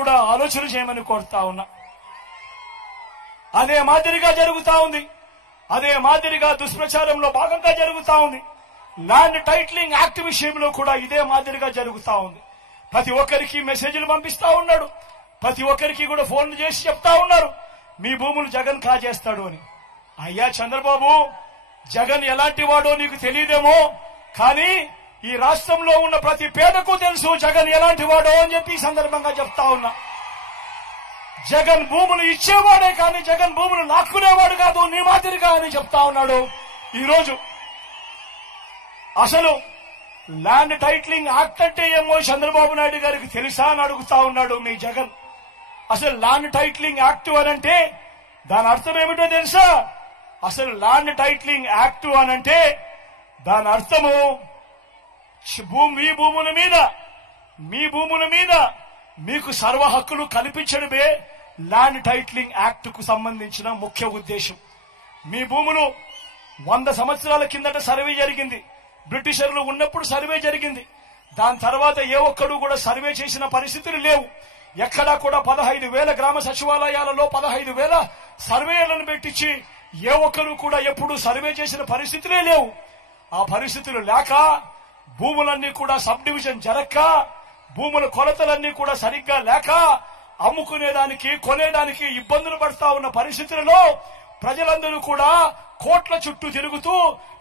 కూడా ఆలోచన చేయమని కోరుతా ఉన్నా. అదే మాదిరిగా జరుగుతా ఉంది. అదే మాదిరిగా దుష్ప్రచారంలో భాగంగా జరుగుతా ఉంది. ల్యాండ్ టైటిలింగ్ యాక్ట్ విషయంలో కూడా ఇదే మాదిరిగా జరుగుతా ఉంది. ప్రతి ఒక్కరికి మెసేజ్లు పంపిస్తా ఉన్నాడు. ప్రతి ఒక్కరికి కూడా ఫోన్లు చేసి చెప్తా ఉన్నారు మీ భూములు జగన్ కాజేస్తాడు అని. అయ్యా చంద్రబాబు, జగన్ ఎలాంటి వాడో నీకు తెలియదేమో, కానీ ఈ రాష్ట్రంలో ఉన్న ప్రతి పేదకు తెలుసు జగన్ ఎలాంటి వాడో అని చెప్పి ఈ సందర్భంగా చెప్తా ఉన్నా. జగన్ భూములు ఇచ్చేవాడే కానీ జగన్ భూములు లాక్కునేవాడు కాదు నీ మాదిరిగా అని చెప్తా ఉన్నాడు. ఈరోజు అసలు ల్యాండ్ టైటిలింగ్ యాక్ట్ అంటే ఏమో చంద్రబాబు నాయుడు గారికి తెలుసా అని అడుగుతా ఉన్నాడు మీ జగన్. అసలు ల్యాండ్ టైటిలింగ్ యాక్ట్ అనంటే దాని అర్థం ఏమిటో తెలుసా? అసలు ల్యాండ్ టైటిలింగ్ యాక్ట్ అనంటే దాని అర్థము మీ భూముల మీద మీకు సర్వ హక్కులు కల్పించడమే ల్యాండ్ టైటిలింగ్ యాక్ట్ కు సంబంధించిన ముఖ్య ఉద్దేశం. మీ భూములు 100 సంవత్సరాల కిందట సర్వే జరిగింది. బ్రిటిషర్లు ఉన్నప్పుడు సర్వే జరిగింది. దాని తర్వాత ఏ ఒక్కడు కూడా సర్వే చేసిన పరిస్థితులు లేవు. ఎక్కడా కూడా 15,000 గ్రామ సచివాలయాలలో 15,000 సర్వేలను పెట్టించి ఏ ఒక్కరు కూడా ఎప్పుడు సర్వే చేసిన పరిస్థితులే లేవు. ఆ పరిస్థితులు లేక భూములన్నీ కూడా సబ్ డివిజన్ జరక్క, భూముల కొలతలన్నీ కూడా సరిగ్గా లేక అమ్ముకునేదానికి కొనేదానికి ఇబ్బందులు పడతా ఉన్న పరిస్థితులలో ప్రజలందరూ కూడా కోట్ల చుట్టూ తిరుగుతూ,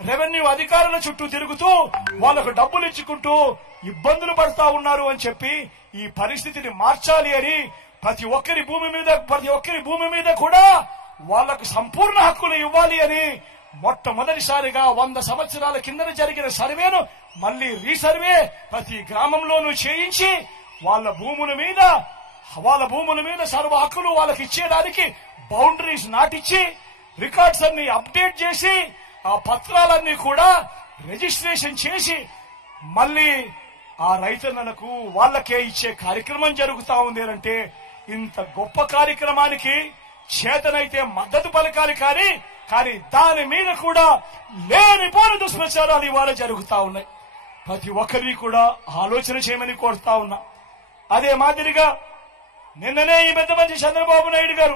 రెవెన్యూ అధికారుల చుట్టూ తిరుగుతూ వాళ్లకు డబ్బులు ఇచ్చుకుంటూ ఇబ్బందులు పడతా ఉన్నారు అని చెప్పి ఈ పరిస్థితిని మార్చాలి అని ప్రతి ఒక్కరి భూమి మీద కూడా వాళ్లకు సంపూర్ణ హక్కులు ఇవ్వాలి అని మొట్టమొదటిసారిగా 100 సంవత్సరాల కింద జరిగిన సర్వేను మళ్లీ రీసర్వే ప్రతి గ్రామంలోనూ చేయించి వాళ్ళ భూముల మీద సర్వ హక్కులు వాళ్ళకి ఇచ్చేదానికి బౌండరీస్ నాటిచ్చి రికార్డ్స్ అన్ని అప్డేట్ చేసి ఆ పత్రాలన్నీ కూడా రిజిస్ట్రేషన్ చేసి మళ్లీ ఆ రైతన్నలకు వాళ్ళకే ఇచ్చే కార్యక్రమం జరుగుతా ఉంది అంటే ఇంత గొప్ప కార్యక్రమానికి చేతనైతే మద్దతు పలకాలి కానీ దాని మీద కూడా లేనిపోని దుష్ప్రచారాలు ఇవాళ జరుగుతా ఉన్నాయి. ప్రతి ఒక్కరిని కూడా ఆలోచన చేయమని కోరుతా ఉన్నా. అదే మాదిరిగా నిన్ననే ఈ పెద్ద మంచి చంద్రబాబు నాయుడు గారు